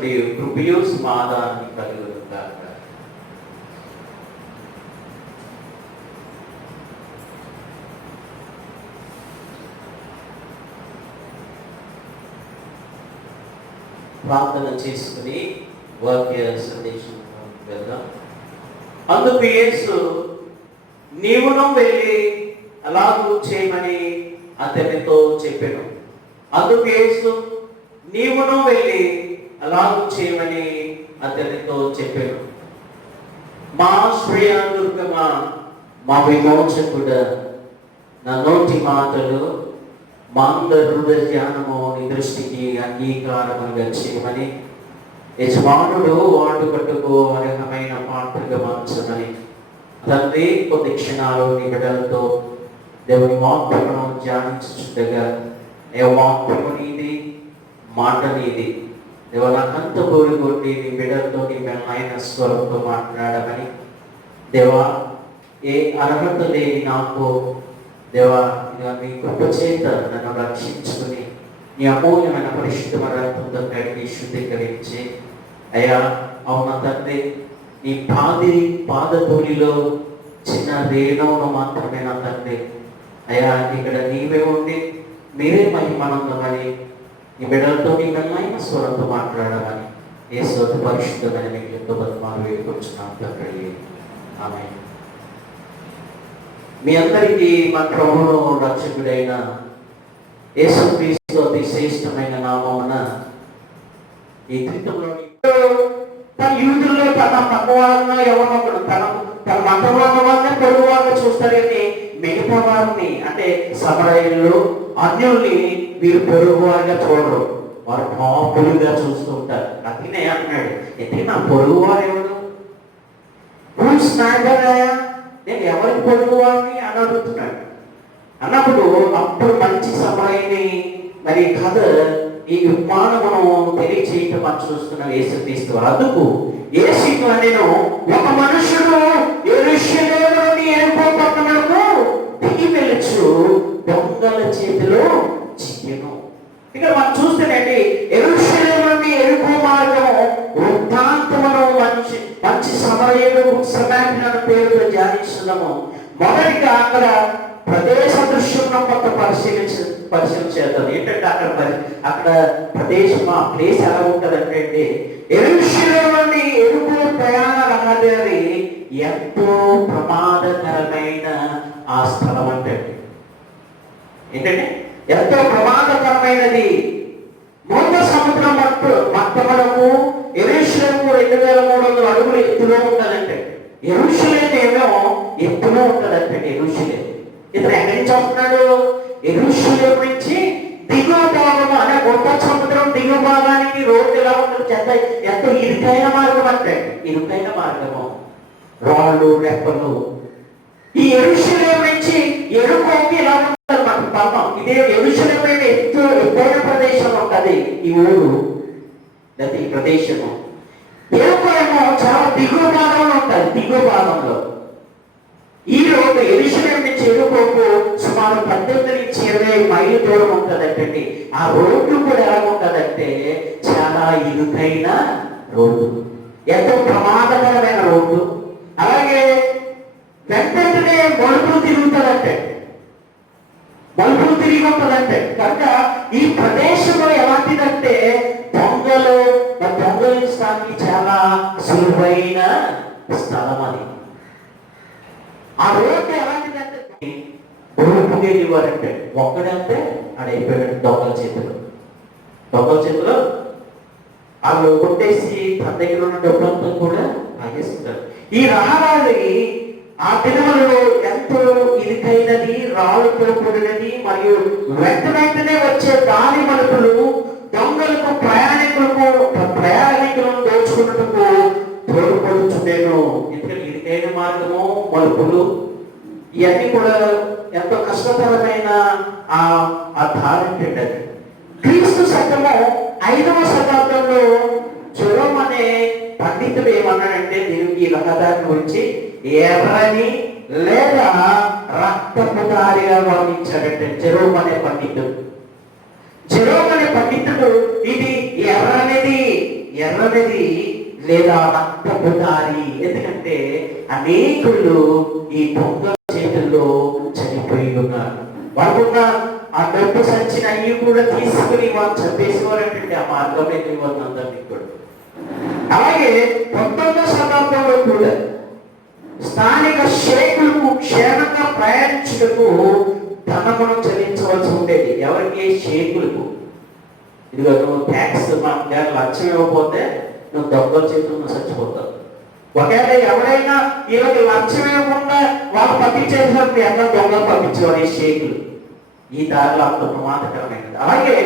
నుండి కృపయు సమాధానాన్ని కలుగును గాక. ప్రార్థన చేసుకుని వాక్య సందేశం వెళ్దాం. అందుకు యేసు నీవును వెళ్ళి అలాగూ చేయమని అతనితో చెప్పాను. అందుకు యేసు నీవును వెళ్ళి అలాగూ చేయమని అతనితో చెప్పాను. మా శ్రేయ దుర్గమా, మా విమోచకుడా, నా నోటి మాటలు మా అందరి హృదయ ధ్యానము నీ దృష్టికి అంగీకారముగా చేయమని యజమానుడు వాడుకట్టుకు అర్హమైన పాత్రగా మార్చమని తండ్రి కొద్ది క్షణాలు నీ బిడ్డలతో దేవుని వాక్యమును ధ్యానించుండగా ఏ వాక్యము నీది, మాట నీది. దేవ నాకంత కోరుకుంటే నీ బిడ్డలతో నీ మెల్లైన స్వరంతో మాట్లాడమని దేవా, ఏ అర్హత లేని నాకు దేవా నీ కృప చేత నన్ను రక్షించుకుని నీ అమూల్యమైన పరిశుద్ధమైన రక్తంతో కడిగి శుద్ధీకరించి అయ్యా అవున తండ్రి నీ పాదధూళిలో చిన్న రేణువును మాత్రమే నా తండ్రి అయ్యా ఇక్కడ నీవే ఉండి మీరే మహిమానందమని నీ బిడ్డలతో నీ మెల్లైన స్వరంతో మాట్లాడమని యేసు పరిశుద్ధమైన మీకు ఎంతో బతుమాలు వేడుకొచ్చున్నాం తండ్రి. ఆమేన్. మీ అందరికీ మా ప్రభువును రక్షకుడైన యేసుక్రీస్తు అతి శ్రేష్టమైన నామమున ఈ క్రితంలోని తన యూదుల్లో తన పక్కవాళ్ళ ఎవరొకడు తన మతంలో ఉన్న వాళ్ళనే పొరుగు వాళ్ళని చూస్తారు, కానీ మిగతా వారిని అంటే సమరయులు అన్యుల్ని వీరు పొరుగు వారిగా చూడరు, వారు పాపులుగా చూస్తూ ఉంటారు. అందుకనే అంటున్నాడు, అయితే నా పొరుగు వారు ఎవరు? నేను ఎవరికి పొరుగు వారిని అని అడుగుతున్నాడు. అన్నప్పుడు అప్పుడు మంచి సమయాన్ని మరి కథ ఈ ఉపమానమును తెలియచేయటం మనం చూస్తున్నాం యేసుక్రీస్తు. అందుకు యేసు నేను ఒక మనుషుడు యెరూషలేము నుండి యెరికో పట్టణమునకు దిగి వెళ్ళుచు దొంగల చేతిలో చిక్కెను. ఇక్కడ మనం చూస్తేనండి యెరూషలేము నుండి యెరికో మార్గము వృత్తాంతమును మంచి సమరయుడు సమాఖ్య పేరుతో ధ్యానిస్తున్నాము. మొదటిగా అక్కడ ప్రదేశ దృశ్యం కొంత పరిశీలన చేద్దాం. ఏంటంటే అక్కడ ప్రదేశం ఆ ప్లేస్ ఎలా ఉంటుందంటే అండి యెరూషలేము నుండి యెరికో ప్రయాణ రహదారి ఎంతో ప్రమాదకరమైన ఆ స్థలం అంటే ఏంటంటే ఎంతో ప్రమాదకరమైనది. మూత సముద్రం మట్టములకు యెరూషలేము 2300 అడుగులు ఎత్తులో ఉంటుందంటే యెరూషలేము ఏమో ఎత్తులో ఉంటుందంటే యెరూషలేము. ఇతను ఎక్కడి నుంచి వస్తున్నాడు? యెరూషలేము నుంచి దిగువ భాగము అనే గొప్ప సముద్రం దిగువ భాగానికి రోడ్డు ఎలా ఉంటుంది? ఎంతో ఇరుకైన మార్గం అంటే ఇరుకైన మార్గము, రాళ్ళు రెప్పలు. ఈ యెరూషలేము నుంచి యెరికోకి ఎలా ఉంటుంది మనకు పాపం. ఇదే యెరూషలేము ఎత్తైన ప్రదేశం ఉంటుంది ఈ ఊరు, లేదా ఈ ప్రదేశము. యెరికో ఏమో చాలా దిగువ భాగంలో ఉంటుంది. దిగువ భాగంలో ఈ రోడ్డు యెరూషలేము నుంచి యెరికోకు సుమారు 18 నుంచి 20 మైళ్ళ దూరం ఉంటుందంటే ఆ రోడ్డు కూడా ఎలా ఉంటుందంటే చాలా ఇరుకైన రోడ్డు, ఎంతో ప్రమాదకరమైన రోడ్డు. అలాగే వెంటనే మలుపులు తిరుగుతుందంటే మలుపులు తిరిగి ఉంటుందంటే కనుక ఈ ప్రదేశంలో ఎలాంటిదంటే దొంగలించడానికి చాలా సులువైన స్థలం అది. ఆ రోడ్డు ఎలాంటిదంటే బొరుపుగేవారంటే ఒక్కడంటే ఆడైపోయాడు దొంగల చేతిలో వాళ్ళు కొట్టేసి తన దగ్గర ఉన్న డబ్బులంతా కూడా లాగేస్తుంటారు. ఈ రహదారి ఆ దినములలో ఎంతో ఇరుకైనది, రాళ్ళతో కూడినది మరియు వెంటనే వచ్చే గాలి మలుపులు దొంగలకు ప్రయాణికులను దోచుకున్నట్టుకు తోడ్పడుచుండేను. ఎందుకంటే ఇరుకైన మార్గము, మలుపులు ఇవన్నీ కూడా ఎంతో కష్టతరమైన ఆ దారి అది. క్రీస్తు శకము 5వ శతాబ్దంలో జెరోమ్ అనే పండితుడు ఏమన్నాడంటే దీనికి ఈ రహదారి గురించి ఎర్రని లేదా రక్తపు దారిగా వర్ణించాడంటే జెరోమ్ అనే పండితుడు ఇది ఎర్ర ఎర్రనిది లేదా రక్తపు దారి. ఎందుకంటే అనేకులు ఈ దొంగ చేతుల్లో చనిపోయి ఉన్నారు. వాళ్ళకున్న ఆ డబ్బు సంచిన అయ్యి కూడా తీసుకుని వాళ్ళు చంపేసేవారంటే ఆ మార్గం అందరినీ కూడా. అలాగే 19వ శతాబ్దంలో కూడా స్థానిక షేకులకు క్షేమంగా ప్రయాణించుటకు ధనమును చెల్లించవలసి ఉండేది. ఎవరికి? షేకులకు. ఇదిగో నువ్వు ట్యాక్స్ మన లక్ష్యం ఇవ్వకపోతే నువ్వు దొంగల చేతులు చచ్చిపోతావు. ఒకవేళ ఎవరైనా వీళ్ళకి లక్ష్యం ఇవ్వకుండా వాళ్ళు పంపించేసినప్పుడు ఎన్నో దొంగలు పంపించేవారు ఈ షేకులు. ఈ దారిలో అంత ప్రమాదకరమైనది. అలాగే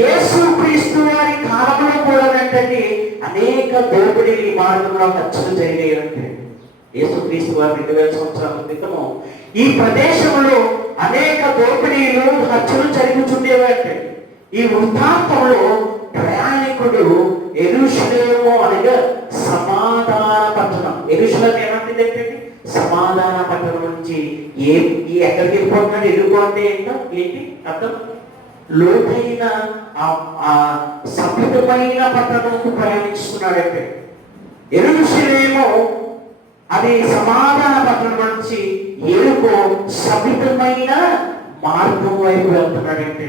యేసుక్రీస్తు వారి కాలంలో కూడా ఏంటంటే అనేక దోపిడీ ఈ మార్గంలో హత్యలు జరిగాయంటే యేసుక్రీస్తు వారి 2000 సంవత్సరాల క్రితము ఈ ప్రదేశంలో అనేక దోపిడీలు హత్యలు జరుగుతుండేవంటే ఈ వృత్తాంతంలో ప్రయాణికుడు యెరూషలేము అనగా సమాధాన పట్టణం. యెరూషలేము ఏమంటుంది ఏంటంటే సమాధాన పట్టణం నుంచి ఎక్కడికి వెళ్ళిపోతున్నాడు? ఎదుర్కొంటే ఏంటి అర్థం? లోతైన సభ్యమైన పట్టణంకు ప్రయాణిస్తున్నాడంటే యెరూషలేము అది సమాధాన పట్టణం నుంచి ఎరుకో సభ్యమైన మార్గం వైపు వెళ్తున్నాడంటే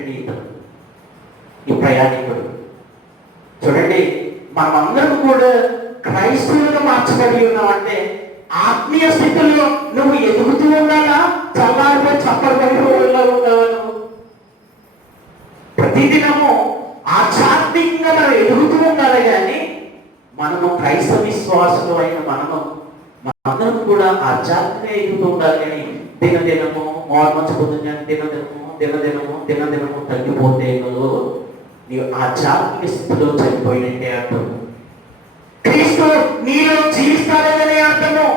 ఈ ప్రయాణికుడు. చూడండి, మనమందరం కూడా క్రైస్తవులుగా మార్చబడి ఉన్నామంటే ఆత్మీయ స్థితిలో నువ్వు ఎదుగుతూ ఉండాలా, చల్లారిపోయి చప్పడిపోయిలా ఉండాలా? నువ్వు ప్రతిదినము ఆధ్యాత్మికంగా మనం ఎదుగుతూ ఉండాలి. కానీ మనము క్రైస్తవ విశ్వాసులు అయిన మనందరం కూడా ఆధ్యాత్మికంగా ఎదుగుతూ ఉండాలి. కానీ దినదినము మోర్మర్చిపోతుంది. దినదినము తగ్గిపోతే నీవు ఆధ్యాత్మిక స్థితిలో చనిపోయినట్టే అర్థం. క్రీస్తు నీలో జీవిస్తాడనే అర్థము.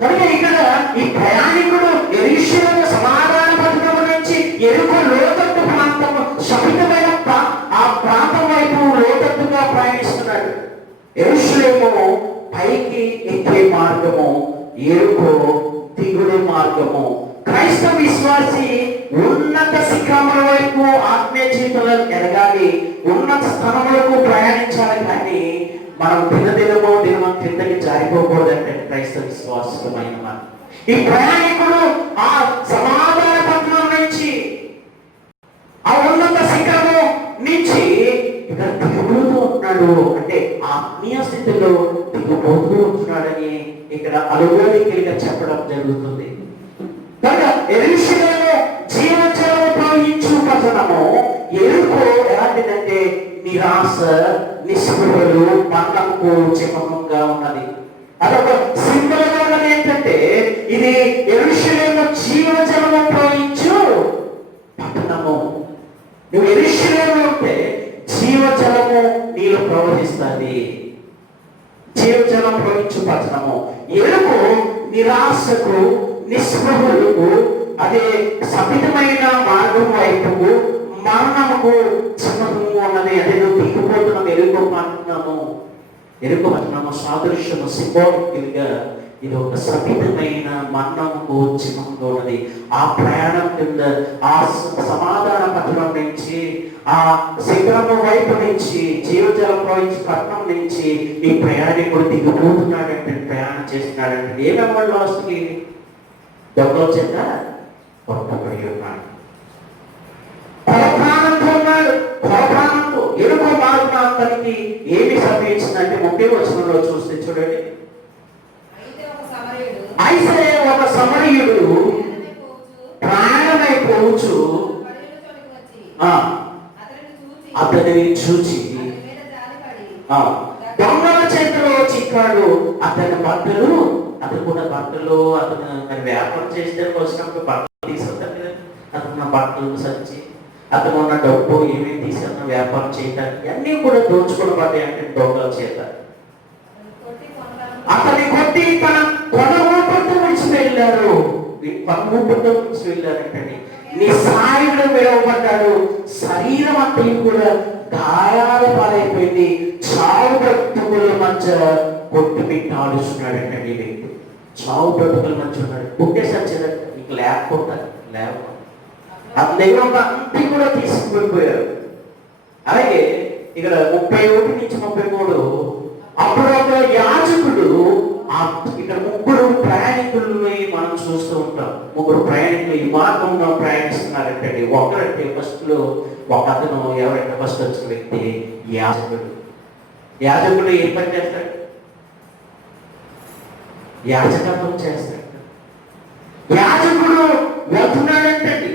కనుక ఇక్కడ ఈ ప్రయాణికుడు యెరూషలేము సమాధాన పట్టణం నుంచి ఎరుకో లోతట్టు ప్రాంతము శపితమైన ఆ ప్రాంతం వైపు లోతట్టుగా ప్రయాణిస్తున్నాడు. యెరూషలేము పైకి ఎక్కే మార్గము, ఎరుకో దిగుడు మార్గము. క్రైస్తవ విశ్వాసి ఉన్నత శిఖరముల వైపు ఆత్మీయ జీవితంలో ఎదగాలి, ఉన్నత స్థానములకు ప్రయాణించాలి. కానీ మనం దినదినమో కిందకి జారిపోకూడదంటే క్రైస్తవ విశ్వాసమైన మనం. ఈ ప్రయాణికుడు ఆ సమాధాన పట్టణం నుంచి ఆ ఉన్నత శిఖరము నుంచి ఇక్కడ దిగుతూ ఉంటున్నాడు. అంటే ఆత్మీయ స్థితిలో దిగిపోతూ ఉంటున్నాడని ఇక్కడ అలుగోలికలుగా చెప్పడం జరుగుతుంది. కనుక యెరూషలేము జీవజలము ప్రవహించు పట్టణము. ఎరుకో ఎలాంటిదంటే నిరాశ, నిస్పృహలు, మరణంకు చిహ్నంగా ఉన్నది. అదొక సింబల్ గా ఉన్నది. ఏంటంటే ఇది యెరూషలేము జీవజలము ప్రవహించు పట్టణము. నువ్వు యెరూషలేము ఉంటే జీవజలము నీలో ప్రవహిస్తుంది. జీవజలం ప్రవహించు పట్టణము. ఎరుకు నిరాశకు, నిస్పృహలకు, అదే సభితమైన మార్గం వైపు మరణముకు చిహ్నము ఉన్నది. అదే నువ్వు దిగిపోతున్నాము. ఎరుకు పట్టణము సాదృశ్యము, సింబాలిక్గా ఇది ఒక సభితమైన మరణముకు చిహ్నంగా ఉన్నది. ఆ ప్రయాణం కింద ఆ సమాధాన పట్టణం నుంచి, ఆ శిఖరము వైపు నుంచి, జీవజలం ప్రవహించి పట్టణం నుంచి ఈ ప్రయాణికుడు దిగిపోతున్నాడంటే, ప్రయాణం చేస్తున్నాడంటే ఏమేవాళ్ళు లాస్ట్కి దొంగల చేత కొట్టబడి ఉన్నాడు. కొలప్రాణంతో ఉన్నాడు. కొలప్రాణంతో ఎరుకో మార్గానికి ఏమి సంభవించిందంటే 30వ వచనంలో చూస్తే చూడండి. అయితే ఒక సమరయుడు ప్రాణమైపోవచ్చు అతనిని చూచి దొంగల చేతిలో చిక్కాడు. అతని బట్టలు, అతను కూడా బట్టలు, అతను మరి వ్యాపారం చేస్తే వచ్చినప్పుడు బట్టలు తీసుకుంటారు కదా, అతను బట్టలు సంచి, అతను ఉన్న డబ్బు ఏమేమి తీసుకున్న వ్యాపారం చేయడానికి అన్నీ కూడా దోచుకుని పడ్డాయి అంటే దొంగల చేత. అతని కొట్టి తన కొన ఊపిరితో విడిచి వెళ్ళారు. ఊపిరితో విడిచి వెళ్ళారంటే నిస్సాయుడు విడవబడ్డాడు. శరీరం అంతా కూడా గాయాల పాలైపోయింది. చావు బ్రతుకుల మధ్య కొట్టు పెట్టి ఆడుస్తున్నాడంటే ఈ వ్యక్తి. చావు బ్రతుకుల మధ్య ఉన్నాడు. పుట్టేసారి చిన్నది ఇంక లేకపోతే ఆ దగ్గర అంతా కూడా తీసుకుపోయారు. అలాగే ఇక్కడ 31 నుంచి 33 మార్గంలో ప్రయాణిస్తున్నారంటండి. ఒకరంటే ఫస్ట్లో ఒక అతను ఎవరంటే ఫస్ట్ వచ్చిన వ్యక్తి యాజకుడు. యాజకుడు ఏం పని చేస్తాడు? యాజకత్వం చేస్తాడు. యాజకుడు వెళ్తున్నాడంటండి.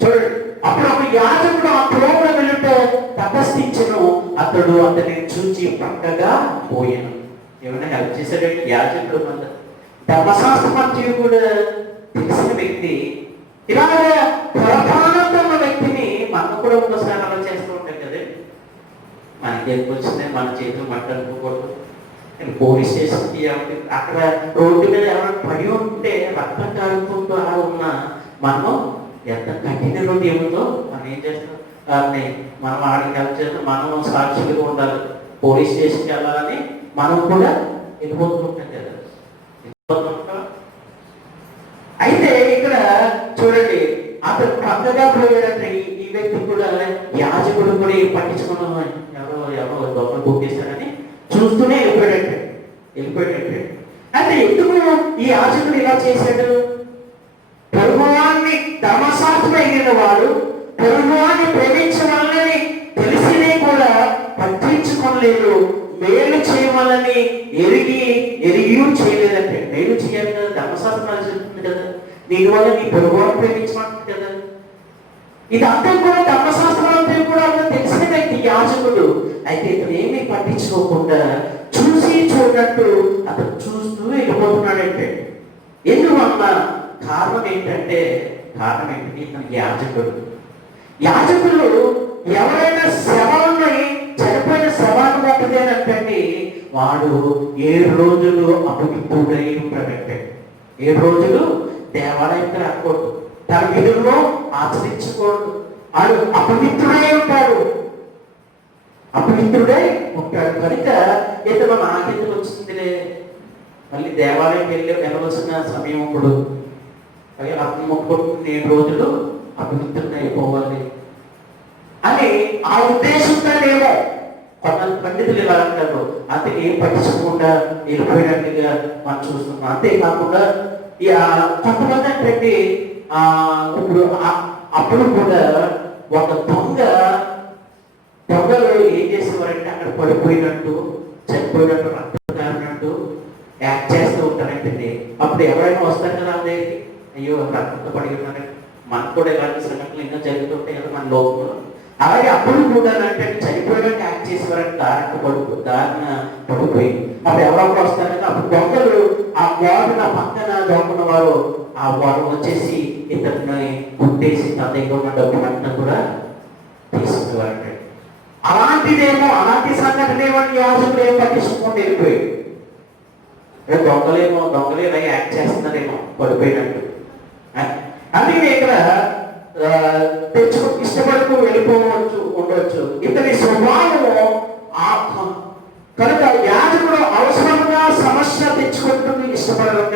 చూడండి, అప్పుడు ఒక యాజకుడు ఆ త్రోవలో వెళ్ళితే తపస్తించను, అతడు అతన్ని చూచి పక్కగా పోయాను. ఏమైనా హెల్ప్ చేశాడంటే యాజకుడు మన ధర్మశాస్త్రం కూడా తెలిసిన వ్యక్తి. ఇలాగ పొరపాటుతో ఉన్న వ్యక్తిని మనం కూడా ఒకసారి అలా చేస్తూ ఉంటాం కదే. మనకి ఎందుకు వచ్చింది, మన చేతులు మట్టనుకోకూడదు. పోలీస్ స్టేషన్కి అక్కడ రోడ్డు మీద ఎవరైనా పడి ఉంటే రక్తం కారుతుంటూ అలా ఉన్నా మనం ఎంత కఠిన రోడ్డు ఏముందో మనం ఏం చేస్తాం, వారిని మనం ఆడికి హెల్ప్ చేస్తాం. మనం సాక్షులుగా ఉండాలి. పోలీస్ స్టేషన్కి వెళ్ళాలని మనం కూడా వెళ్ళిపోతుంటాం కదా. అయితే ఇక్కడ చూడండి, అతను పక్కగా పోయాడంటే ఈ వ్యక్తి కూడా యాజకుడు కూడా పట్టించుకున్నాం, ఎవరో దొంగలు బుక్కిస్తాడని చూస్తూనే వెళ్ళిపోయాడంటే. అయితే ఎందుకు ఈ యాజకుడు ఇలా చేశాడు? ప్రభువాన్ని ధర్మశాస్త్రం అయిన వాడు ప్రభువాన్ని ప్రేమించవాలని తెలిసినే కూడా పట్టించుకోలేదు. మేలు చేయవాలని ఎరిగి చేయలేదంటే. మేలు చేయాలి కదా, ధర్మశాస్త్రం చెప్తుంది కదా, దీని వల్ల నీ ప్రభువాన్ని ప్రేమించమంటుంది కదా. ఇది అంతా కూడా ధర్మశాస్త్రం అంతా కూడా తెలిసిన వ్యక్తి యాజకుడు. అయితే ఇతను ఏమీ పట్టించుకోకుండా చూసి చూడట్టు అతను చూస్తూ వెళ్ళిపోతున్నాడంటే. ఎందువల్ల? కారణం ఏంటంటే ఇతను యాజకుడు. యాజకులు ఎవరైనా శవాన్ని, చనిపోయిన శవాన్ని మొక్కదేనంటే వాడు 7 రోజులు అపవిత్రుడై ఉంటాడంటే. 7 రోజులు దేవాలయంకి రాకూడదు, తన విధుల్లో ఆచరించకూడదు. వాడు అపవిత్రుడై ఉంటాడు. కనుక ఇతను నాకెందుకు వచ్చిందిలే, మళ్ళీ దేవాలయం వెళ్ళవలసిన సమయం ఇప్పుడు అతను మొక్కుకుంటున్న 7 రోజులు అపవిత్రుడు అయిపోవాలి అని ఆ ఉద్దేశంతోనేమో కొంత పండితులు ఇలా అంటారు. అతను ఏం పట్టించకుండా వెళ్ళిపోయినట్టుగా మనం చూస్తున్నాం. అంతేకాకుండా కొంతమంది అంటే ఇప్పుడు అప్పుడు కూడా ఒక దొంగలు ఏం చేసేవారంటే అక్కడ పడిపోయినట్టు, చనిపోయినట్టు, రక్తం కారినట్టు యాక్ట్ చేస్తూ ఉంటారంటే. అప్పుడు ఎవరైనా వస్తారు కదా అదే, అయ్యో రక్తంతో పడి ఉన్నారంటే. మనకు కూడా ఇలాంటి సంఘటనలు ఇంకా జరుగుతుంటాయి కదా మన లోకంలో. అలాగే అప్పుడు కూడా అంటే చనిపోయినట్టు యాక్ట్ చేసేవారంటే దారిన పడిపోయి అప్పుడు ఎవరొకరు వస్తారు కదా. అప్పుడు దొంగలు ఆ గోడన పక్కన దొంగల వారు ఆ వారు వచ్చేసి ఇతన్ని గుట్టేసి తన దగ్గర ఉన్న డబ్బులంతా కూడా తీసుకునేవారంటే. అలాంటి సంఘటనేమో యాజకులు ఏం పట్టించుకుంటూ వెళ్ళిపోయాడు. దొంగలే ఇలా యాక్ట్ చేస్తున్నారేమో పడిపోయినట్టు. అందుకే ఇక్కడ ఇష్టపడుతూ ఉండవచ్చు. ఇతని స్వభావము కనుక యాజకుడు అవసరంగా సమస్య తెచ్చుకుంటూ ఇష్టపడక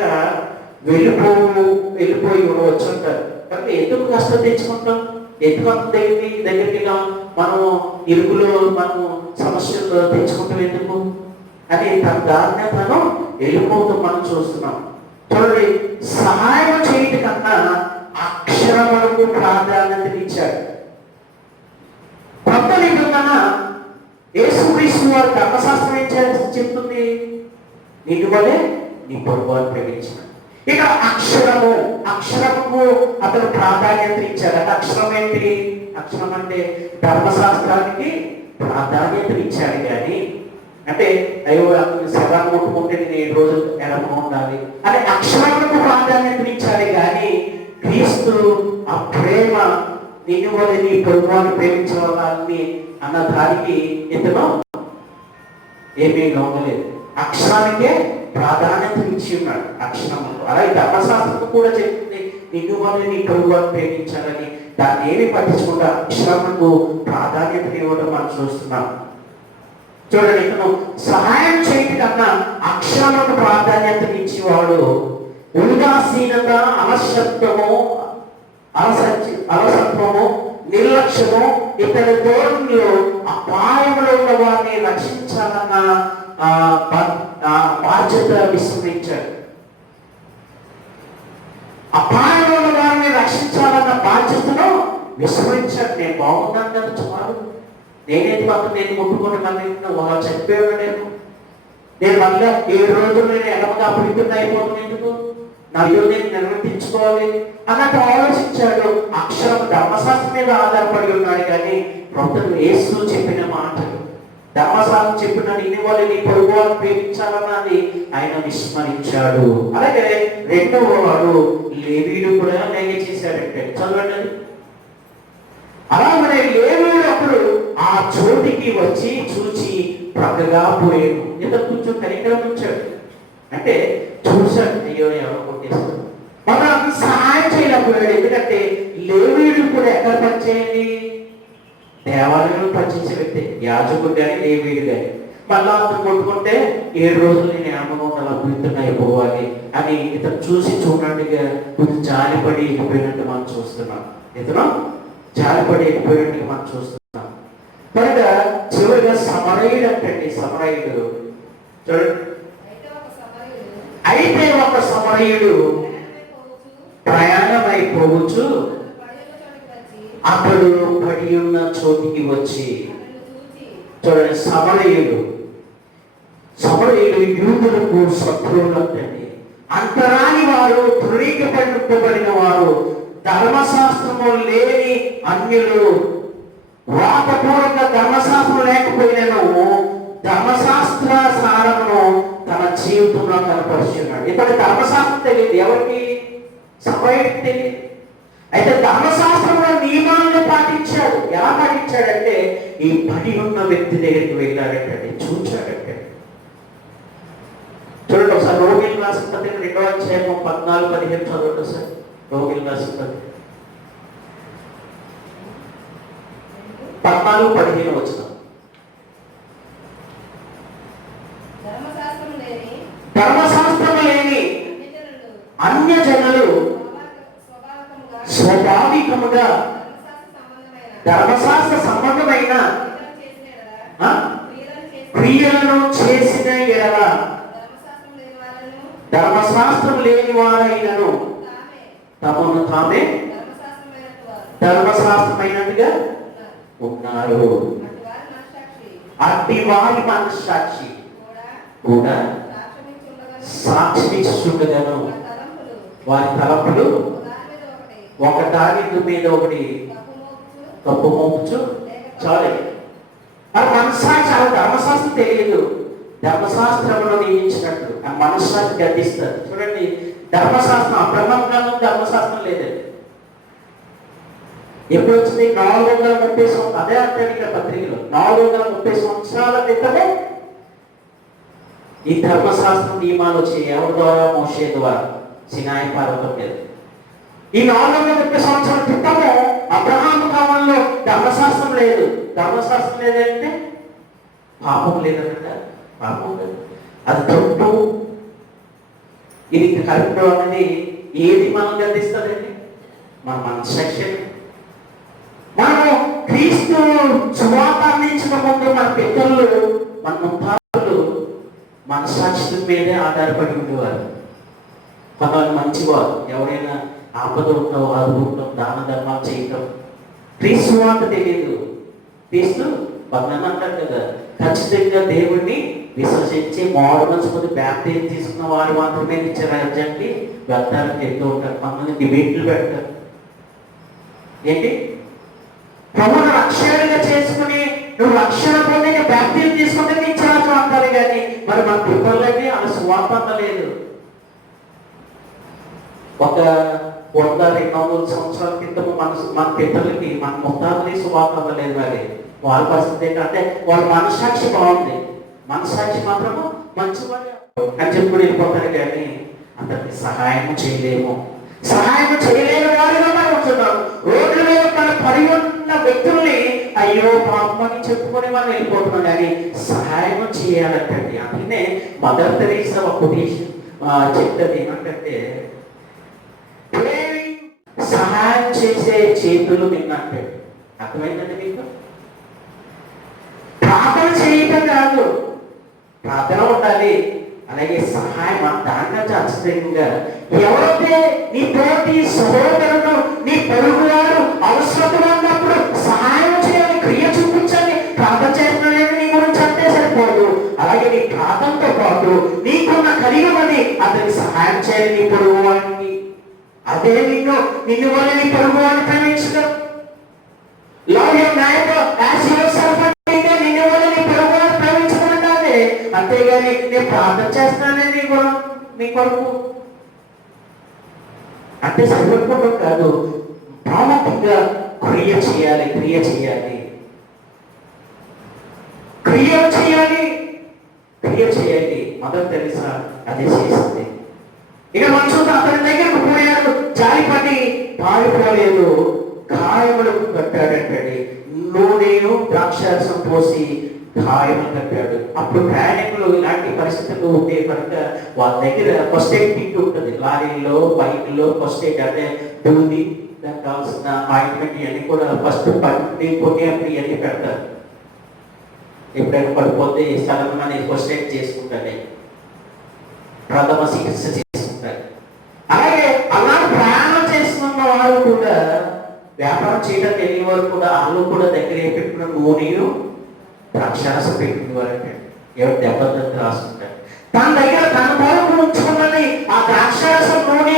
వెళ్ళిపోయి ఉండవచ్చు అంటారు. కనుక ఎందుకు కష్టం తెచ్చుకుంటాం? ఎందుకు అంత దగ్గరికి మనం ఇరుగులో మనం సమస్యలు తెచ్చుకుంటాం ఎందుకు అని తన దారిని తను వెళ్ళిపోతూ మనం చూస్తున్నాం. చూడండి, సహాయం చేయటం కన్నా అక్షరములకు ప్రాధాన్యతనిచ్చాడు. కొత్త నిబంధన యేసుక్రీస్తు వారి ధర్మశాస్త్రం ఏం చెప్తుంది? నీటి వలె నీ పొరుగువారిని ప్రేమించిన. ఇక అక్షరముకు అతను ప్రాధాన్యత ఇచ్చాడు. అక్షరం ఏంటి? అక్షరం అంటే ధర్మశాస్త్రానికి ప్రాధాన్యత ఇచ్చాడు. కానీ అంటే అయ్యో అతను శవాన్ని ముట్టుకుంటే నేను 7 రోజులు ఎలా ఉండాలి అనే అక్షరాలకు ప్రాధాన్యత ఇచ్చాడు. కానీ క్రీస్తు ఆ ప్రేమ, నిన్ను వల్ల నీ పొరుగువారిని ప్రేమించాలని అన్న దానికి ఇతను ఏమీ గమలేదు. అక్షరానికే ప్రాధాన్యత ఇచ్చి ఉన్నాడు. అక్షరములు అలాగే ధర్మశాస్త్రం కూడా చెప్తుంది నిన్ను వల్ల నీ పొరుగువారిని ప్రేమించాలని. దాన్ని ఏమి పట్టించకుండా అక్షరములకు ప్రాధాన్యత ఇవ్వడం మనం చూస్తున్నాం. చూడండి, ఇతను సహాయం చేయడం కన్నా అక్షరములకు ప్రాధాన్యత ఇచ్చేవాడు. ఉదాసీనత, అలసత్వము, నిర్లక్ష్యము ఇతని ధోరణిలో అపాయంలో ఉన్న వారిని రక్షించాలన్న బాధ్యత విస్మరించాడు. అపాయంలో రక్షించాలన్న బాధ్యతను విస్మరించాడు. నేను బాగున్నాను కదా చాలు, నేనేది మాత్రం నేను ముట్టుకుని మళ్ళీ వాళ్ళు చెప్పేవాడు నేను మళ్ళీ 7 రోజులు నేను ఎడమగా అభివృద్ధి అయిపోతుంది, ఎందుకు నా ఇల్లు నేను నిర్వర్తించుకోవాలి అన్నట్టు ఆలోచించాడు. అక్షరం ధర్మశాస్త్రం మీద ఆధారపడి ఉన్నాడు. కానీ ప్రభుత్వం యేసు చెప్పిన మాటలు, ధర్మశాస్త్రం చెప్పిన ఇన్ని వాళ్ళు నీ పొరుగు వాళ్ళు ప్రేమించాలన్నది ఆయన విస్మరించాడు. అలాగే రెండవ వాడు లేవీయుడు కూడా అలాగే చేశాడంటే చదవండి. అలా మన లేవీయుడు అప్పుడు ఆ చోటికి వచ్చి చూచి ప్రక్కగా పోయాడు. ఇంత కొంచెం కనికరం ఉంచాడు, అంటే చూశాడు, అయ్యో ఎవరో కొట్టేస్తాడు, మనం సహాయం చేయలేకపోయాడు. ఎందుకంటే లేవీయుడు కూడా ఎక్కడ పనిచేయాలి? దేవాలయంలో పనిచేసే వ్యక్తి, యాజకుడు కానీ లేవీయుడు కానీ. మళ్ళా అతను కొట్టుకుంటే 7 రోజులు నేను ఏమనుకుంటా అభివృద్ధి అయిపోవాలి అని ఇతను చూసి చూడండిగా కొంచెం జాలిపడి వెళ్ళిపోయినట్టు మనం చూస్తున్నాం. ఇతను జాలిపడి వెళ్ళిపోయినట్టు మనం చూస్తున్నాం. కనుక చివరిగా సమరయుడు అంటే సమరయుడు చూడండి. అయితే ఒక సమరయుడు ప్రయాణమైపోవచ్చు అతడు పడి ఉన్న చోటికి వచ్చి చూడండి. సమరయుడు యూదులకు శత్రువులు అంటే అంతరాని వారు, ధృవీకరింపబడిన వారు, ధర్మశాస్త్రము లేని అన్యులు, వాతపూర్వక ధర్మశాస్త్రం లేకపోయినను ధర్మశాస్త్ర సారమును తన జీవితంలో కనపరుచున్నాడు. ఇప్పుడు ధర్మశాస్త్రం తెలియదు ఎవరికి? సమరయుడికి తెలియదు. అయితే ధర్మశాస్త్రంలో నియమాలను పాటించాడు. ఎలా పాటించాడంటే ఈ పడి ఉన్న వ్యక్తి దగ్గరికి వెళ్ళాడంటే చూచాడంటే. చూడండి ఒకసారి రోగిల్ రాసిన పత్రిక 2వ అధ్యాయం 14-15 చదవండి సార్. రోగిల్ రాసిన పత్రిక 14-15 వచ్చిన. ధర్మశాస్త్రం లేని అన్యజనులు స్వాభావికముగా ధర్మశాస్త్ర సంబంధమైన క్రియలను చేసిన ఎడల ధర్మశాస్త్రం లేని వారైనను తమను తామే ధర్మశాస్త్రమైనట్టుగా ఉన్నారు. అట్టి వారి మనస్సాక్షి కూడా సాక్షిస్తుండగాను వారి తలపులు ఒక దాని మీద ఒకటి తప్పు మోపుచు చాలు. అది మనస్సాక్షి. చాలా ధర్మశాస్త్రం తెలియదు, ధర్మశాస్త్రంలో నియమించినట్టు ఆ మనస్సాక్షి గర్దిస్తారు. చూడండి, ధర్మశాస్త్రం అబ్రహ్మకాలం ధర్మశాస్త్రం లేదండి. ఎప్పుడు వచ్చింది? 430 సంవత్సరాలు. అదే అంటాడు ఇక్కడ పత్రికలో, 430 సంవత్సరాల క్రితమే ఈ ధర్మశాస్త్రం నియమాలు వచ్చాయి. ఎవరి ద్వారా? మోషే ద్వారా, సినాయి పర్వతం మీద. ఈ 430 సంవత్సరాల క్రితము అబ్రహాము కాలంలో ధర్మశాస్త్రం లేదు. ధర్మశాస్త్రం లేదంటే పాపం లేదన్నట. పాపం లేదు, అది తప్పు, ఇది కరెక్ట్ అనేది ఏది మనం గర్దిస్తుందండి? మన మనస్సాక్షి. మనము క్రీస్తు సువార్త అందించిన ముందు మన పెద్దలు, మన ముత్తాతలు మనస్సాక్షి మీదే ఆధారపడి ఉండేవారు. కొంతమంది మంచివారు, ఎవరైనా ఆపద ఉండడం, వారు ఉండడం, దాన ధర్మాలు చేయటం. క్రీస్తు సువార్త తెలియదు. క్రీస్తు బంధనం అంటారు కదా, ఖచ్చితంగా దేవుణ్ణి విశ్వసించి మారు మనసు పొంది బ్యాప్టిజం తీసుకున్న వారు మాత్రమే నిత్య రాజ్యానికి వెళ్తారని చెప్తూ ఉంటారు. కొంతమంది డిబేట్లు పెడతారు. ఏంటి? ప్రభువును రక్షణగా చేసుకుని నువ్వు రక్షణ పొంది బ్యాప్టిజం తీసుకుంటే నిత్య రాజ్యం అంటారు. కానీ మరి మన పిల్లలకి అలా సువార్త లేదు. ఒక 100-200 సంవత్సరాల క్రితం మన పిల్లలకి, మన ముత్తాతలకి సువార్త లేదు. మరి వాళ్ళ పరిస్థితి ఏంటంటే వాళ్ళ మనస్సాక్షి బాగుంది, మనస్సాక్షి మాత్రము మంచివాడు అని చెప్పుడు వెళ్ళిపోతారు. కానీ అందరికి సహాయం చేయలేము. సహాయం చేయలేని వారిగా మనం ఉంటున్నాం. రోడ్ల మీద మన పడి ఉన్న వ్యక్తుల్ని అయ్యో పాపమని చెప్పుకొని మనం వెళ్ళిపోతున్నాం. కానీ సహాయం చేయాలంటండి. అందుకనే మదర్ తెరీసా ఒక కొటేషన్ చెప్తుంది. ఏమంటే సహాయం చేసే చేతులు నిన్నంటే. అర్థమైందండి మీకు? ప్రార్థన చేయటం కాదు, ప్రార్థన ఉండాలి, అలాగే సహాయం దాంట్లో అత్యధికంగా ఎవరైతే నీ తోటి సహోదరుడు నీ పొరుగువాడు అవసరతలో ఉన్నప్పుడు సహాయం చేయాలి, క్రియ చూపించాలి. ప్రార్థన చేస్తున్నాడని నీ గురించి అంటే సరిపోదు. అలాగే నీ ప్రార్థనతో పాటు నీకున్న కలిగినది అతనికి సహాయం చేయాలి, నీ పొరుగువాడికి. అదే నిన్ను వల్ల నీ పొరుగువాడిని ప్రేమించడం. Love your neighbour as yourself అంటే నిన్ను వల్ల నీ పొరుగువాడిని ప్రేమించడం కాదే. అంతేగాని నేను ప్రార్థన చేస్తున్నానని నీ కొరకు అంటే సరిపడడం కాదు. ప్రాముఖ్యంగా క్రియ చేయాలి, క్రియ చేయాలి, క్రియ చేయాలి, క్రియ చేయాలి. మదర్ తెరిసా అదే చేసింది. ఇక మనుషులు అతని దగ్గరకు పోయాడు, జాలిపడి పారిపోలేదు, గాయములకు కట్టాడంటండి. నూనెను ద్రాక్షారసం పోసి గాయములు కట్టాడు. అప్పుడు ప్రయాణికులు ఇలాంటి పరిస్థితులు ఉంటే కనుక వాళ్ళ దగ్గర ఫస్ట్ ఎయిడ్ కిట్ ఉంటుంది. లారీలో, బైక్లో ఫస్ట్ ఎయిడ్ అంటే దూది, దానికి కావాల్సిన ఆయింట్మెంట్ ఇవన్నీ కూడా ఫస్ట్ పట్టి కొన్ని ఇవన్నీ పెడతారు. ఎప్పుడైనా పడిపోతే సడన్గా ఫస్ట్ ఎయిడ్ చేసుకుంటారు, ప్రథమ చికిత్స చేసుకుంటారు. అలాగే అలా ప్రయాణం చేస్తున్న వారు కూడా, వ్యాపారం చేయడానికి వెళ్ళిన వారు కూడా వాళ్ళు కూడా దగ్గర పెట్టుకున్న నూనెను ద్రాక్షారసం పెట్టుకునేవారంటే ఎవరు దెబ్బతో రాసుకుంటారు. తన దగ్గర తన కొరకు ఉంచుకున్నది ఆ ద్రాక్షారసం నూనె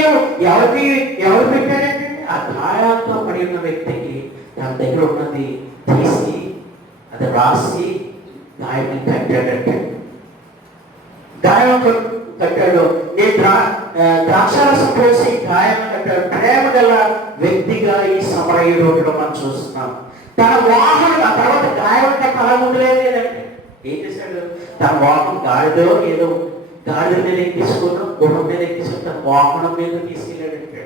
ఎవరు పెట్టారంటే ఆ గాయాలతో పడి ఉన్న వ్యక్తికి తన దగ్గర ఉన్నది తీసి అది రాసి గాయాన్ని కట్టాడంటే. గాయం కట్టాడు. నేను ద్రాక్షారసం పోసి గాయం కట్టాడు. ప్రేమ గల వ్యక్తిగా ఈ సమరయుడు మనం చూస్తున్నాం. తన వాహనం ఆ తర్వాత గాయం కళ ఉండలేదంటే ఏం చేశాడు? తన వాహనం గాడిదో ఏదో గాడిద మీద ఎక్కించుకుని గుణం మీద ఎక్కించుకుని తన వాహనం మీద తీసుకెళ్ళాడంటే,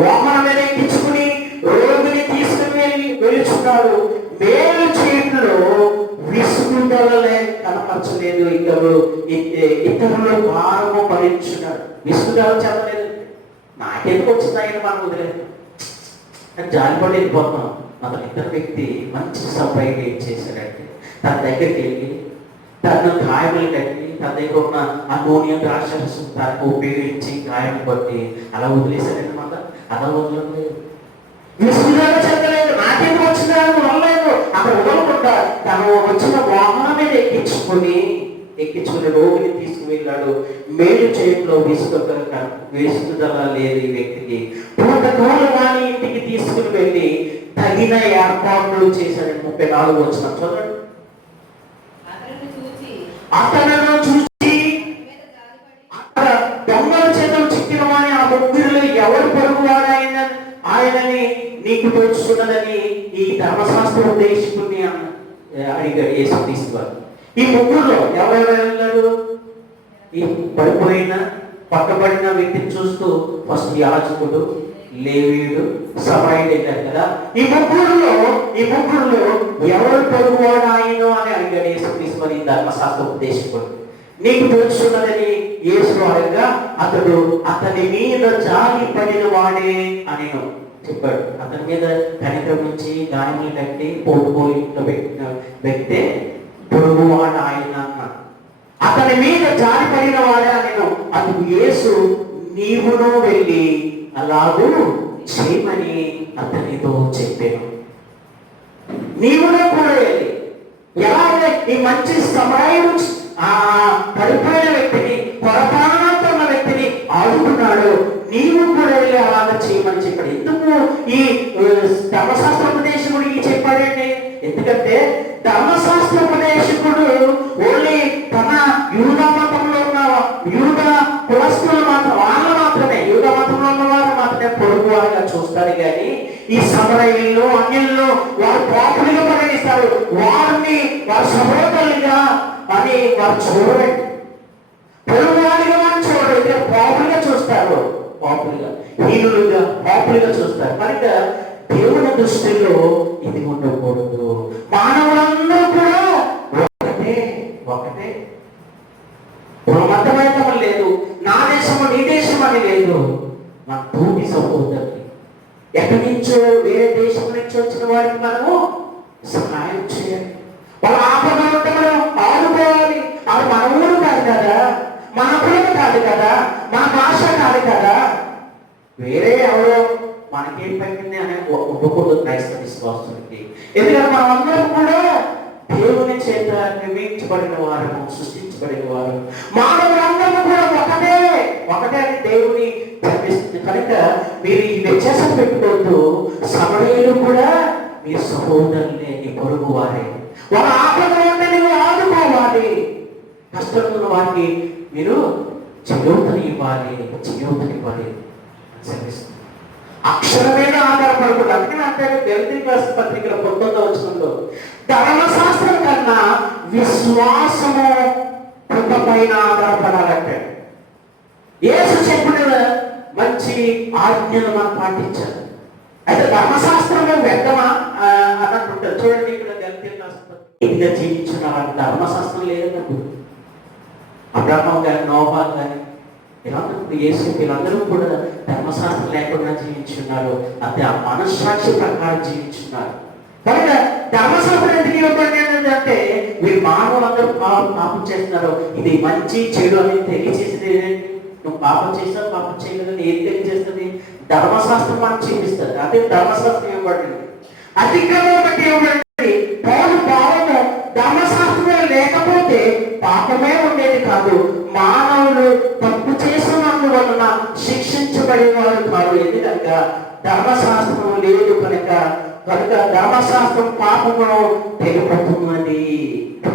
వాహనం మీద ఎక్కించుకుని రోగిని తీసుకుని వెళ్తున్నాడు. మేలు చేతుల్లో విసుగుదలలే కనపరచలేదు. ఇతరులు భారము భరించున్నాడు. విసుగుదల చెప్పలేదు. నాకెందుకు వచ్చిందాయని మనం వదిలేదు జాలిపడి వెళ్ళిపోతున్నాం. అతను ఇతర వ్యక్తి మంచి సపైగా ఏం చేశాడంటే తన దగ్గరికి వెళ్ళి తను గాయములు కట్టి తన దగ్గర ఉన్న ఆ నూనె ద్రాక్షరసం తనకు ఉపయోగించి గాయం కొట్టి అలా వదిలేశాడనమాట. అలా వదలలేదు, విసుగుదల చెప్పలేదు. నాకెందుకు వచ్చిందని వదలలేదు. అక్కడ వదలకుండా తను వచ్చిన వాహనం మీద ఎక్కించుకుని రోగిని తీసుకువెళ్ళాడు. మేలు చేయట్లో విసుగుదల లేదు ఈ వ్యక్తికి. వాని ఇంటికి తీసుకుని వెళ్ళి తగిన ఏర్పాట్లు చేశాడు. 34 వచ్చిన చూడండి. అతను చూసి అక్కడ దొంగల చేతులు చిక్కిన వాని ఆ ముగ్గురిలో ఎవరు పొరుగువాడు ఆయనని నీకు తెలుసుకున్నదని ఈ ధర్మశాస్త్ర ఉద్దేశికుని అడిగాడు యేసుక్రీస్తు. ఈ ముగ్గురులో ఎవరెవరు వెళ్ళారు? ఈ పడిపోయిన పక్కబడిన వ్యక్తిని చూస్తూ ఫస్ట్ యాజకుడు, లేవీయుడు, సమరయుడు వెళ్ళారు కదా. ఈ ముగ్గురులో ఎవరు పొరుగువాడు ఆయన అని అడిగాడు యేసుక్రీస్తు. మరి ధర్మశాస్త్ర ఉద్దేశకుడు నీకు తెలుసున్నదని యేసు అడగగా అతడు అతని మీద జాలి పడిన వాడే అని చెప్పాడు. అతని మీద కనికరం నుంచి గాయములు కట్టి పోటుపోయిన పెట్టిన వ్యక్తే పొరుగువాడు ఆయన అన్నాడు. అతని మీద జాలి పడిన వాడే నేను. అందుకు యేసు నీవును వెళ్ళి అలాగూ చేయమని అతనితో చెప్పాను. నీవును కూడా వెళ్ళి ఎలాగే ఈ మంచి సమయం పడిపోయిన వ్యక్తిని, పొరపాటున్న వ్యక్తిని ఆడుకున్నాడు, నీవు కూడా వెళ్ళి అలాగా చేయమని చెప్పాడు. ఎందుకు ఈ ధర్మశాస్త్రోపదేశకుడు ఈ చెప్పాడండి? ఎందుకంటే ధర్మశాస్త్రోపదేశకుడు ఓన్లీ తన యూదా మతంలో ఉన్న యూదా కులస్తులు మాత్రం వాళ్ళు మాత్రమే, యూదా మతంలో ఉన్న వారు మాత్రమే పొరుగువారుగా చూస్తారు. కానీ ఈ సమరయుల్లో అన్యుల్లో వారు పాపులుగా పరిగణిస్తారు. వారిని వారి సహోదరులుగా అని వారు చూడండి. పొరుగువారిగా వారు చూడరు, పాపులుగా చూస్తారు. పాపులుగా, హీనులుగా, పాపులుగా చూస్తారు. కనుక దేవుని దృష్టిలో ఇది ఉండకూడదు. మానవులందరూ కూడా ఒకటే మతమైతం లేదు, నా దేశము నీ దేశం అని లేదు. మన తోటి సహోదరులు ఎక్కడి నుంచో వేరే దేశం నుంచి వచ్చిన వారికి మనము సహాయం చేయాలి. వాళ్ళ ఆపదలు ఉంటే మనం ఆదుకోవాలి. అది మన ఊరు కాదు కదా, మన కులం కాదు కదా, మన భాష కాదు కదా, వేరే ఎవరో మనకేం పని విశ్వాసులకి. ఎందుకంటే మనం అందరం కూడా దేవుని చేత నిర్మించబడిన వారు, సృష్టించబడిన వారు. మానవులందరూ కూడా ఒకటే అని దేవుని కనిపిస్తుంది. కనుక మీరు ఈ వ్యత్యాసం పెట్టుకోవద్దు. సమరయులు కూడా మీ సహోదరులే, నీ పొరుగు వారే. వాళ్ళ ఆపదలో ఉంటే నువ్వు ఆదుకోవాలి. కష్టంలో వారికి మీరు చేయూతనివ్వాలి. అక్షరం మీద ఆధారపడకూడదు. అందుకని అంటే గలతీ పత్రికల 19వ వచనంలో ధర్మశాస్త్రం కన్నా విశ్వాసము కృపపైన ఆధారపడాలంటే యేసు చెప్పిన మంచి ఆజ్ఞలు మనం పాటించాలి. అయితే ధర్మశాస్త్రంలో వ్యక్తమా అన్నట్టుంటారు. చూడండి, ఇక్కడ గలతీ ఇదిగా జీవించిన వాళ్ళకి ధర్మశాస్త్రం లేదన్నప్పుడు అబ్రహాం కానీ నోహా కానీ వీళ్ళందరూ యేసు వీళ్ళందరూ కూడా ధర్మశాస్త్రం లేకుండా జీవించున్నారు. అంటే ఆ మనస్సాక్షి ప్రకారం జీవించున్నారు. కనుక ధర్మశాస్త్రం ఎందుకు ఇవ్వబడింది అంటే వీళ్ళు మానవులందరూ పాపం చేస్తున్నారు. ఇది మంచి చెడు అనేది తెలియచేసేది. నువ్వు పాపం చేసినా పాపం చేయలేదని ఏది తెలియజేస్తుంది? ధర్మశాస్త్రం మనకు చూపిస్తుంది. అదే ధర్మశాస్త్రం ఇవ్వబడింది. అతిక్రమం బట్టి ఇవ్వబడింది. పాపము ధర్మశాస్త్రమే లేకపోతే పాపమే ఉండేది కాదు. మానవులు తప్పు చేసినందువలన శిక్షించబడేవారు కాదు. ఎందుకనగా ధర్మశాస్త్రం లేదు కనుక ధర్మశాస్త్రం పాపమును తెలుపుతున్నది.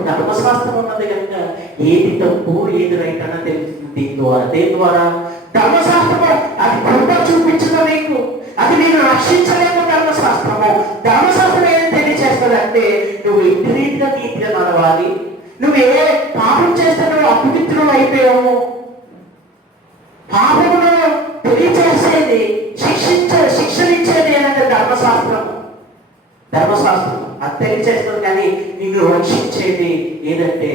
ధర్మశాస్త్రం ఉన్నది కనుక ఏది తప్పు ఏది రైట్ అన్న తెలుస్తుంది. దేని ద్వారా? ధర్మశాస్త్రము అది కృప చూపించదు నీకు. అది నేను రక్షించలేము. ధర్మశాస్త్రం ఏం తెలియచేస్తుందంటే నువ్వు ఇంటి రీతిగా నీతిగా నడవాలి. నువ్వు ఏ పాపం చేస్తే నువ్వు అపవిత్రులు అయిపోయావు. పాపమును తెలియచేసేది, శిక్షణించేది ఏంటంటే ధర్మశాస్త్రం అది తెలియచేస్తుంది. కానీ నిన్ను రక్షించేది ఏదంటే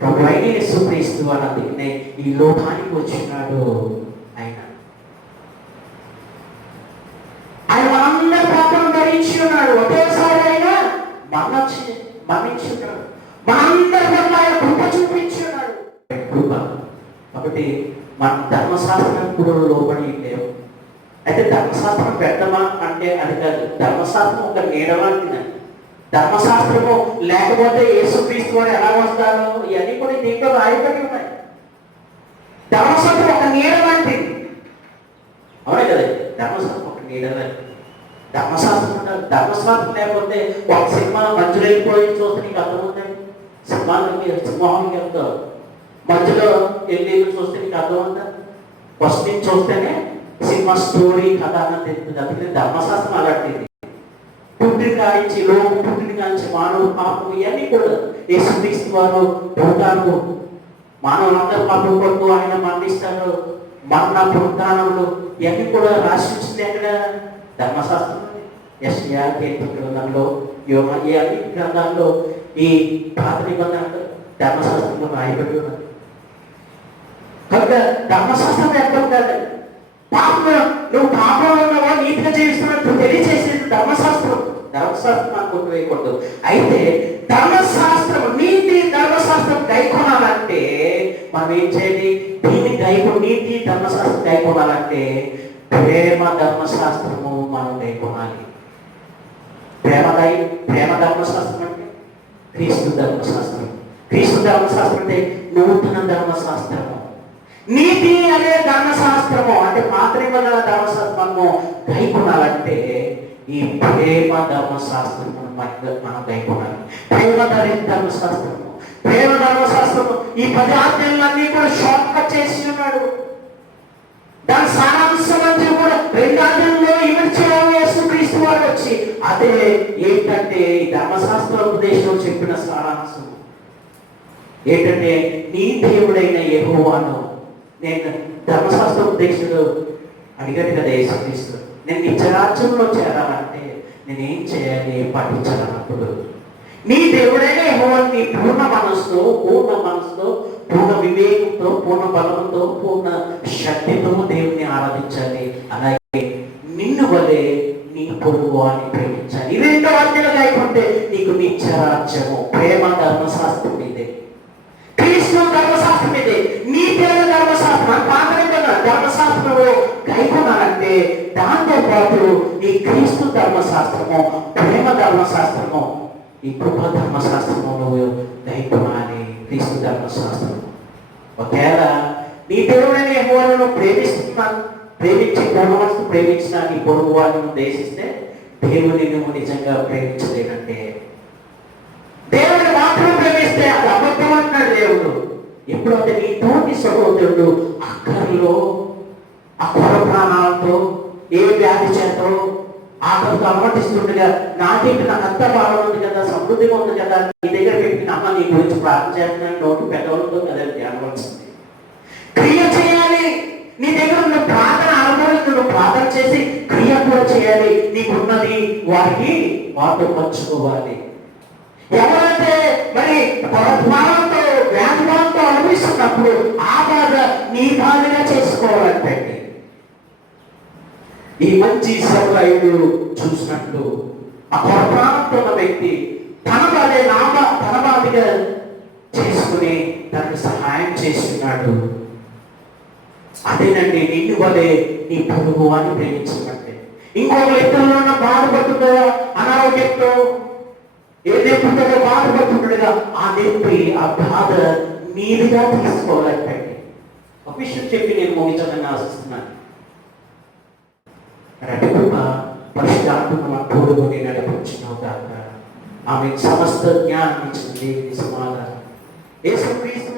ప్రభువైన యేసుక్రీస్తు అని. అందుకనే ఈ లోకానికి వచ్చినాడు ఆయన. మనందరి పాపం ధరించి ఉన్నాడు. ఒకేసారి ఆయన మరణించున్నాడు. మనందరి వల్ల ఆయన కృప చూపించున్నాడు. కృప కాబట్టి మన ధర్మశాస్త్రం కూడా లోబడి లేవు. అయితే ధర్మశాస్త్రం పెట్టమా అంటే అది కాదు. ధర్మశాస్త్రం ఒక నీడ లాంటిది. ధర్మశాస్త్రము లేకపోతే యేసుక్రీస్తు వారు ఎలా వస్తారు? ఇవన్నీ కూడా దీంట్లో రాయబడి ఉన్నాయి. ధర్మశాస్త్రం ఒక నీడ లాంటిది. అవునే కదా? ధర్మశాస్త్రం ఒక నీడ లాంటిది. ధర్మశాస్త్రం లేకపోతే ఒక సినిమా మధ్యలో వెళ్ళిపోయి చూస్తే నీకు అర్థమవుతుంది. సింహానికి వెళ్తావు, మధ్యలో వెళ్ళి చూస్తే నీకు అర్థమవుతుంది. ఫస్ట్ నుంచి చూస్తేనే సినిమా స్టోరీ కథ అన్నది తెలుస్తుంది. అందుకని ధర్మశాస్త్రం అలాంటిది. పుట్టిన కానించి మానవుడు పాపం ఇవన్నీ కూడా యేసుక్రీస్తు వారు పుడతారు. మానవులందరూ పాపం కొడుతూ ఆయన మరణిస్తారు. మరణ పునరుత్థానములు ఇవన్నీ కూడా రాసి వచ్చింది ఎక్కడ? ధర్మశాస్త్రం. యెషయా గ్రంథంలో, యోహాను ఈ అన్ని గ్రంథాల్లో ఈ పాత నిబంధనలు ధర్మశాస్త్రంలో రాయబడి ఉన్నది. కనుక ధర్మశాస్త్రం వ్యక్తం కాదు. నువ్వు పాపంలో ఉన్నావా, నీతిగా జీవిస్తున్నట్టు తెలియజేసేది ధర్మశాస్త్రం. మనం కొట్టువేయకూడదు. అయితే ధర్మశాస్త్రం ధర్మశాస్త్రం గైకొనాలంటే మనం ఏం చేయాలి? నీతి ధర్మశాస్త్రం గైకొనాలంటే ప్రేమ ధర్మశాస్త్రము మనం గైకొనాలి. ప్రేమ ధర్మశాస్త్రం అంటే క్రీస్తు ధర్మశాస్త్రం. క్రీస్తు ధర్మశాస్త్రం అంటే నూతన ధర్మశాస్త్రము. నీతి అనే ధర్మశాస్త్రము అంటే పాత నిబంధన ధర్మశాస్త్రము గైకొనాలంటే ఈ ప్రేమ ధర్మశాస్త్రం మనం గైకొనాలి. ప్రేమ ధర్మశాస్త్రము ఈ 10 ఆజ్ఞలన్నీ కూడా షార్ట్ కట్ చేసి ఉన్నాడు. దాని సారాంశం అంతా కూడా 2 ఆజ్ఞల్లో యేసుక్రీస్తు వారు వచ్చి అదే ఏంటంటే ఈ ధర్మశాస్త్ర ఉపదేశంలో చెప్పిన సారాంశం ఏంటంటే నీ దేవుడైన యెహోవాను నేను ధర్మశాస్త్ర ఉపదేశుడు అడిగాడు కదా యేసుక్రీస్తు. నేను నిత్యరాజ్యంలో చేరాలంటే నేనేం చేయాలి? పాటించాలన్నప్పుడు నీ దేవుడైన యెహోవాను నీ పూర్ణ మనసుతో, పూర్ణ వివేకంతో, పూర్ణ బలంతో, పూర్ణ శక్తితో దేవుని ఆరాధించాలి. అలాగే నిన్ను వలె నీ పొరుగు అని ప్రేమించాలి. ఇవి 2 ఆజ్ఞలు లేకుంటే నీకు నిత్యరాజ్యము. ప్రేమ ధర్మశాస్త్రం ఇదే, క్రీస్తు ధర్మశాస్త్రం ఇదే, నీతి ధర్మశాస్త్రం. పాత ధర్మశాస్త్రంలో గైకొనాలంటే అలాగే దాంతో పాటు ఈ క్రీస్తు ధర్మశాస్త్రము, ప్రేమ ధర్మశాస్త్రము, ఈ కృప ధర్మశాస్త్రము నువ్వు దైవమాలి. క్రీస్తు ధర్మశాస్త్రం ఒకవేళ నీ దేవుడైన యెహోవాను ప్రేమించి పూర్వవస్తు ప్రేమించిన నీ పొరుగు వారిని దేశిస్తే దేవుని నువ్వు నిజంగా ప్రేమించలేదంటే, దేవుని మాత్రం ప్రేమిస్తే అది అబద్ధం అంటున్నాడు దేవుడు. ఎప్పుడైతే నీ తోటి సహోదరుడు అక్కర్లో అక్కర ప్రాణాలతో ఏ వ్యాధి చేతో ఆకలితో అలమటిస్తుండగా, నాకేంటి నాకు అంత బాగుంది కదా, సమృద్ధిగా ఉంది కదా, నీ దగ్గర పెట్టిన అమ్మ నీ గురించి ప్రార్థన చేస్తున్నాను నోటు పెద్దవాళ్ళతో కదా ధ్యానవలసింది. క్రియ చేయాలి. నీ దగ్గర ఉన్న ప్రార్థన అనుభవానికి నువ్వు ప్రార్థన చేసి క్రియ కూడా చేయాలి. నీకున్నది వారితో పంచుకోవాలి. ఎవరైతే మరి పరమానంతో వ్యాధితో అనుభవిస్తున్నప్పుడు ఆ బాధ నీ బాధగా చేసుకోవాలంటే, ఈ మంచి ఇశ్రాయేలు చూసినట్టు ఆ పరమానంతో ఉన్న వ్యక్తి తన బాధగా చేసుకుని తనకు సహాయం చేస్తున్నాడు. అదేనండి నిన్ను వలే నీ పొరుగు అని ప్రేమించమంటే. ఇంకొక ఇతరులు ఉన్న బాధపడుతుందో, అనారోగ్యంతో ఏ నొప్పితో బాధపడుతుండగా ఆ నొప్పి ఆ బాధ మీదుగా తీసుకోవాలంటే. ఒక విషయం చెప్పి నేను ముగించాలని ఆశిస్తున్నాను. కృప పరిశుద్ధాత్మను తోడుకొని నడిపించును గాక. ఆమె సమస్త జ్ఞానం ఇచ్చిన దేవుని సమాధానం యేసుక్రీస్తు